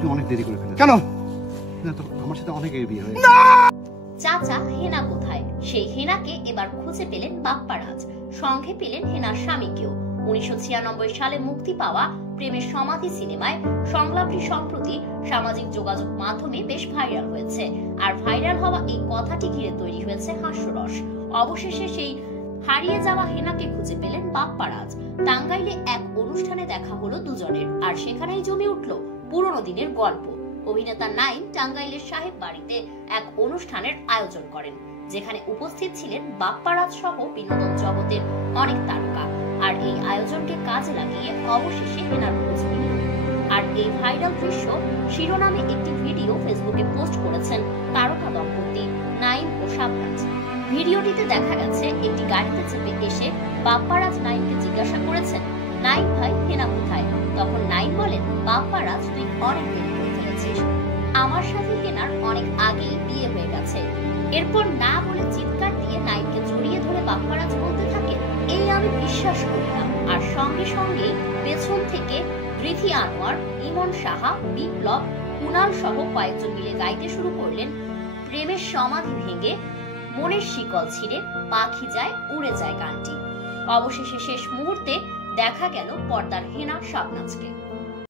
তুই অনেক দেরি করে ফেলেছিস। কেন? না তো আমার সাথে অনেক বিয়ে হয়েছে। চাচা হেনা কোথায়? সেই হেনাকে এবার খুঁজে পেলেন বাপ্পারাজ, সঙ্গে পেলেন হেনার স্বামীকেও। 1996 সালে মুক্তি পাওয়া প্রেমের সমাধি সিনেমায় সংলাপটি সম্প্রতি সামাজিক যোগাযোগ মাধ্যমে বেশ ভাইরাল হয়েছে। আর ভাইরাল হওয়া এই কথাটি ঘিরে তৈরি হয়েছে হাস্যরস। অবশেষে সেই হারিয়ে যাওয়া হেনাকে খুঁজে পেলেন বাপ্পারাজ। টাঙ্গাইলে এক অনুষ্ঠানে দেখা হলো দুজনের, আর সেখানেই জমে উঠল পুরনো দিনের গল্প। অভিনেতা নাইম টাঙ্গাইলের সাহেব বাড়িতে এক অনুষ্ঠানের আয়োজন করেন, যেখানে উপস্থিত ছিলেন বাপ্পারাজ সহ বিনোদন জগতের অনেক তারকা। আর এই আয়োজনকে কাজে লাগিয়ে অবশেষে হেনার খোঁজ মিলল। আর এই ভাইরাল দৃশ্য শিরোনামে একটি ভিডিও ফেসবুকে পোস্ট করেছেন তারকা দম্পতি নাইম ও শাবনাজ। ভিডিওটিতে দেখা গেছে একটি গাড়িতে চেপে এসে বাপ্পারাজ নাইমকে জিজ্ঞাসা করেছেন, নাইম ভাই হেনা কোথায়? তখন নাইম বলেন, বাপ্পারাজ তুই অনেক দেরি করে ফেলেছিস, আমার সাথে হেনার অনেক আগেই বিয়ে হয়ে গেছে। এরপর না বলে চিৎকার দিয়ে নাইমকে জড়িয়ে ধরে বাপ্পারাজ বলতে থাকে, এই আমি বিশ্বাস করি না। আর সঙ্গে সঙ্গে পেছন থেকে বৃথি আনোয়ার, ইমন সাহা, বিপ্লব, কুনাল সহ কয়েকজন মিলে গাইতে শুরু করলেন প্রেমের সমাধি ভেঙে মনের শিকল ছিঁড়ে পাখি যায় উড়ে যায় গানটি। অবশেষে শেষ মুহূর্তে দেখা গেল পর্দার হেনা শাবনাজকে।